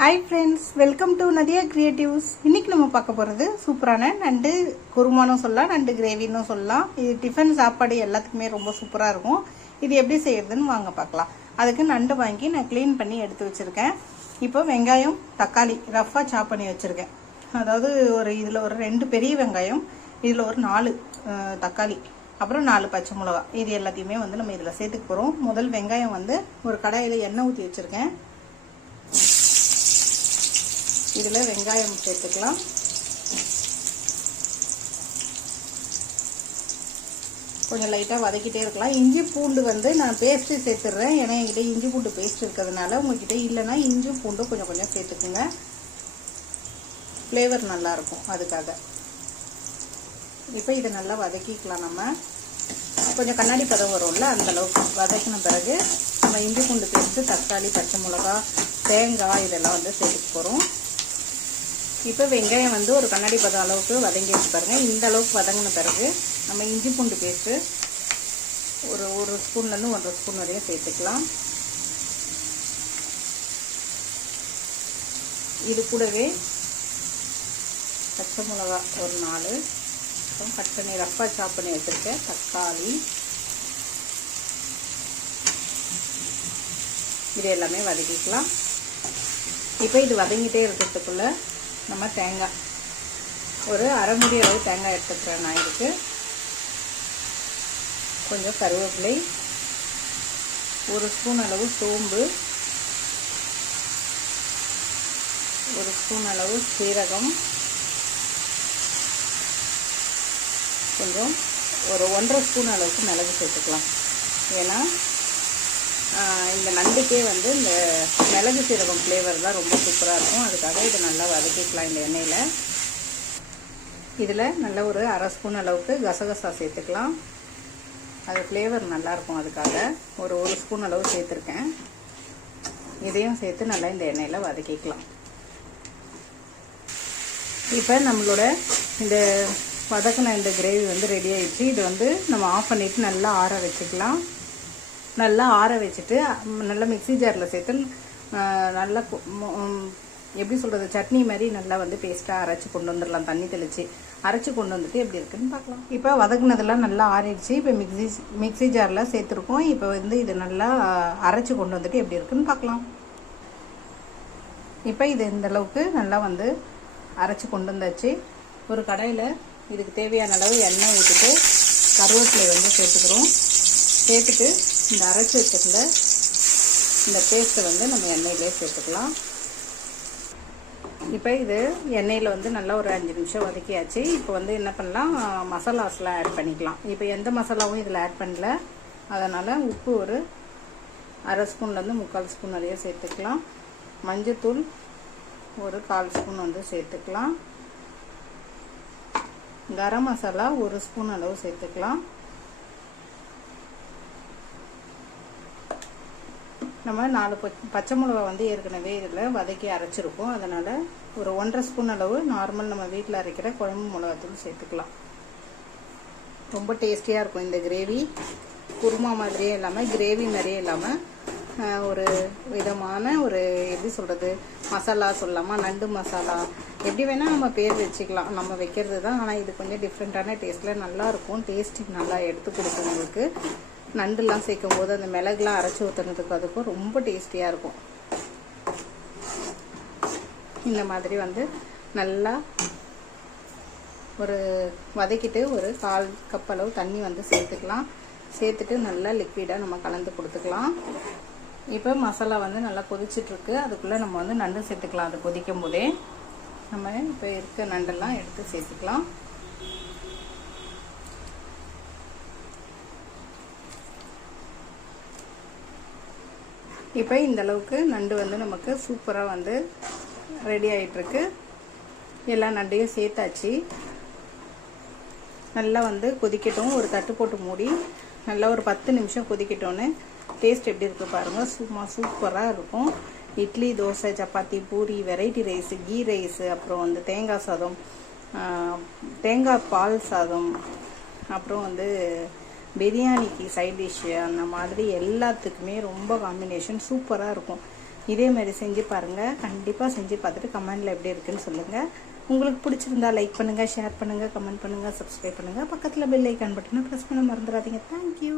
Hi friends welcome to Nadiya creatives இன்றைக்கி நம்ம பார்க்க போகிறது சூப்பரான நண்டு குருமானும் சொல்லலாம் நண்டு கிரேவின்னு சொல்லலாம். இது டிஃபன் சாப்பாடு எல்லாத்துக்குமே ரொம்ப சூப்பராக இருக்கும். இது எப்படி செய்கிறதுன்னு வாங்க பார்க்கலாம். அதுக்கு நண்டு வாங்கி நான் க்ளீன் பண்ணி எடுத்து வச்சுருக்கேன். இப்போ வெங்காயம் தக்காளி ரஃப்பாக சாப் பண்ணி வச்சுருக்கேன். அதாவது ஒரு இதில் ஒரு ரெண்டு பெரிய வெங்காயம் இதில் ஒரு நாலு தக்காளி அப்புறம் நாலு பச்சை மிளகா. இது எல்லாத்தையுமே வந்து நம்ம இதில் சேர்த்துக்க போகிறோம் முதல் வெங்காயம் வந்து ஒரு கடாயில் எண்ணெய் ஊற்றி வச்சுருக்கேன். இதில் வெங்காயம் சேர்த்துக்கலாம். கொஞ்சம் லைட்டாக வதக்கிட்டே இருக்கலாம். இஞ்சி பூண்டு வந்து நான் பேஸ்ட்டு சேர்த்துடுறேன். ஏன்னா என்கிட்ட இஞ்சி பூண்டு பேஸ்ட் இருக்கிறதுனால உங்ககிட்ட இல்லைன்னா இஞ்சி பூண்டு கொஞ்சம் கொஞ்சம் சேர்த்துக்குங்க. ஃப்ளேவர் நல்லாயிருக்கும் அதுக்காக. இப்போ இதை நல்லா வதக்கிக்கலாம் நம்ம. கொஞ்சம் கண்ணாடி பதம் வரும்ல அந்த அளவுக்கு. வதக்கின பிறகு நம்ம இஞ்சி பூண்டு பேஸ்ட்டு தக்காளி பச்சை மிளகா தேங்காய் இதெல்லாம் வந்து சேர்த்துக்க போகிறோம். இப்போ வெங்காயம் வந்து ஒரு கண்ணாடி பதம் அளவுக்கு வதங்கி வச்சு பாருங்கள் இந்த அளவுக்கு வதங்கின பிறகு நம்ம இஞ்சி பூண்டு பேஸ்ட்டு ஒரு ஒரு ஸ்பூன்லேருந்து ஒன்றரை ஸ்பூன் வரையும் சேர்த்துக்கலாம். இது கூடவே பச்சை மிளகா ஒரு நாலு. அப்புறம் கட் பண்ணி ரப்பா சாப் பண்ணி வச்சுருக்கேன். தக்காளி. இது எல்லாமே வதக்கிக்கலாம். இப்போ இது வதங்கிட்டே இருக்கிறதுக்குள்ளே நம்ம தேங்காய். ஒரு அரைமுடி அளவு தேங்காய் எடுத்துக்கிறேன் நான் இதுக்கு கொஞ்சம் கருவேப்பிலை. ஒரு ஸ்பூன் அளவு சோம்பு. ஒரு ஸ்பூன் அளவு சீரகம். கொஞ்சம் ஒரு ஒன்றரை ஸ்பூன் அளவுக்கு மிளகு சேர்த்துக்கலாம். ஏன்னா இந்த நண்டுக்கே வந்து இந்த மிளகு சீரகம் ஃப்ளேவர் தான் ரொம்ப சூப்பராக இருக்கும். அதுக்காக இதை நல்லா வதக்கிக்கலாம் இந்த எண்ணெயில். இதில் நல்ல ஒரு அரை ஸ்பூன் அளவுக்கு கசகசா சேர்த்துக்கலாம். அது ஃப்ளேவர் நல்லாயிருக்கும் அதுக்காக. ஒரு ஒரு ஸ்பூன் அளவு சேர்த்துருக்கேன். இதையும் சேர்த்து நல்லா இந்த எண்ணெயில் வதக்கிக்கலாம். இப்போ நம்மளோட இந்த வதக்கின இந்த கிரேவி வந்து ரெடி ஆகிடுச்சு இது வந்து நம்ம ஆஃப் பண்ணிவிட்டு நல்லா ஆற வச்சுக்கலாம். நல்லா ஆற வச்சுட்டு நல்லா மிக்ஸி ஜாரில் சேர்த்து நல்லா எப்படி சொல்கிறது சட்னி மாதிரி நல்லா வந்து பேஸ்ட்டாக அரைச்சி கொண்டு வந்துடலாம். தண்ணி தெளித்து அரைச்சி கொண்டு வந்துட்டு எப்படி இருக்குன்னு பார்க்கலாம். இப்போ வதக்குனதெல்லாம் நல்லா ஆறிடுச்சு. இப்போ மிக்ஸி மிக்ஸி ஜாரில் சேர்த்துருக்கோம். இப்போ வந்து இது நல்லா அரைச்சி கொண்டு வந்துட்டு எப்படி இருக்குன்னு பார்க்கலாம். இப்போ இது இந்த அளவுக்கு நல்லா வந்து அரைச்சி கொண்டு வந்தாச்சு. ஒரு கடையில் இதுக்கு தேவையான அளவு எண்ணெய் ஊற்றிட்டு கருவேப்பிலை வந்து சேர்த்துக்கிறோம். சேர்த்துட்டு இந்த அரைச்சி வச்சிருந்த இந்த பேஸ்ட்டை வந்து நம்ம எண்ணெயிலே சேர்த்துக்கலாம். இப்போ இது எண்ணெயில் வந்து நல்லா ஒரு அஞ்சு நிமிஷம் வதக்கியாச்சு. இப்போ வந்து என்ன பண்ணலாம்? மசாலாஸ்லாம் ஆட் பண்ணிக்கலாம். இப்போ எந்த மசாலாவும் இதில் ஆட் பண்ணல. அதனால் உப்பு ஒரு அரை ஸ்பூன்லேருந்து முக்கால் ஸ்பூன் நிறைய சேர்த்துக்கலாம். மஞ்சத்தூள் ஒரு கால் ஸ்பூன் வந்து சேர்த்துக்கலாம். கரம் மசாலா ஒரு ஸ்பூன் அளவு சேர்த்துக்கலாம். நம்ம நாலு பச்- பச்சை மிளகா வந்து ஏற்கனவே இதில் வதக்கி அரைச்சிருக்கோம். அதனால் ஒரு ஒன்றரை ஸ்பூன் அளவு நார்மல் நம்ம வீட்டில் அரைக்கிற குழம்பு மிளகாத்தூள் சேர்த்துக்கலாம். ரொம்ப டேஸ்டியாக இருக்கும் இந்த கிரேவி குருமா மாதிரியே இல்லாமல் கிரேவி மாதிரியே இல்லாமல் ஒரு விதமான ஒரு எப்படி சொல்கிறது மசாலா சொல்லலாமா நண்டு மசாலா. எப்படி வேணால் நம்ம பேர் வச்சுக்கலாம். நம்ம வைக்கிறது தான் ஆனால் இது கொஞ்சம் டிஃப்ரெண்ட்டான டேஸ்ட்டில் நல்லாயிருக்கும் டேஸ்ட்டு நல்லா எடுத்து கொடுக்கும் உங்களுக்கு. நண்டுலாம் சேர்க்கும் போது அந்த மிளகுலாம் அரைச்சி ஊற்றுனதுக்கு அதுக்கும் ரொம்ப டேஸ்டியாக இருக்கும். இந்த மாதிரி வந்து நல்லா ஒரு வதக்கிட்டு ஒரு கால் கப் அளவு தண்ணி வந்து சேர்த்துக்கலாம். சேர்த்துட்டு நல்லா லிக்விடாக நம்ம கலந்து கொடுத்துக்கலாம். இப்போ மசாலா வந்து நல்லா கொதிச்சிட்ருக்கு. அதுக்குள்ளே நம்ம வந்து நண்டு சேர்த்துக்கலாம். அது கொதிக்கும் போதே. நம்ம இப்போ இருக்க நண்டெல்லாம் எடுத்து சேர்த்துக்கலாம். இப்போ இந்த அளவுக்கு நண்டு வந்து நமக்கு சூப்பராக வந்து ரெடி ஆகிட்டுருக்கு எல்லா நண்டையும் சேர்த்தாச்சு. நல்லா வந்து கொதிக்கட்டும். ஒரு தட்டு போட்டு மூடி நல்லா ஒரு பத்து நிமிஷம் கொதிக்கட்டோன்னு டேஸ்ட் எப்படி இருக்கு பாருங்கள் சும்மா சூப்பராக இருக்கும். Idli dosa chapati puri variety rice ghee rice அப்புறம் வந்து தேங்காய் சாதம் தேங்காய் பால் சாதம் அப்புறம் வந்து பிரியாணிக்கு சைட் டிஷ்ஷு அந்த மாதிரி எல்லாத்துக்குமே ரொம்ப காம்பினேஷன் சூப்பராக இருக்கும். இதே மாதிரி செஞ்சு பாருங்கள் கண்டிப்பாக செஞ்சு பார்த்துட்டு கமெண்டில் எப்படி இருக்குன்னு சொல்லுங்கள் உங்களுக்கு பிடிச்சிருந்தா லைக் பண்ணுங்கள் ஷேர் பண்ணுங்கள் கமெண்ட் பண்ணுங்கள் சப்ஸ்கிரைப் பண்ணுங்கள் பக்கத்தில் பெல் ஐக்கான் பட்டனை ப்ரெஸ் பண்ண மறந்துடாதீங்க. தேங்க்யூ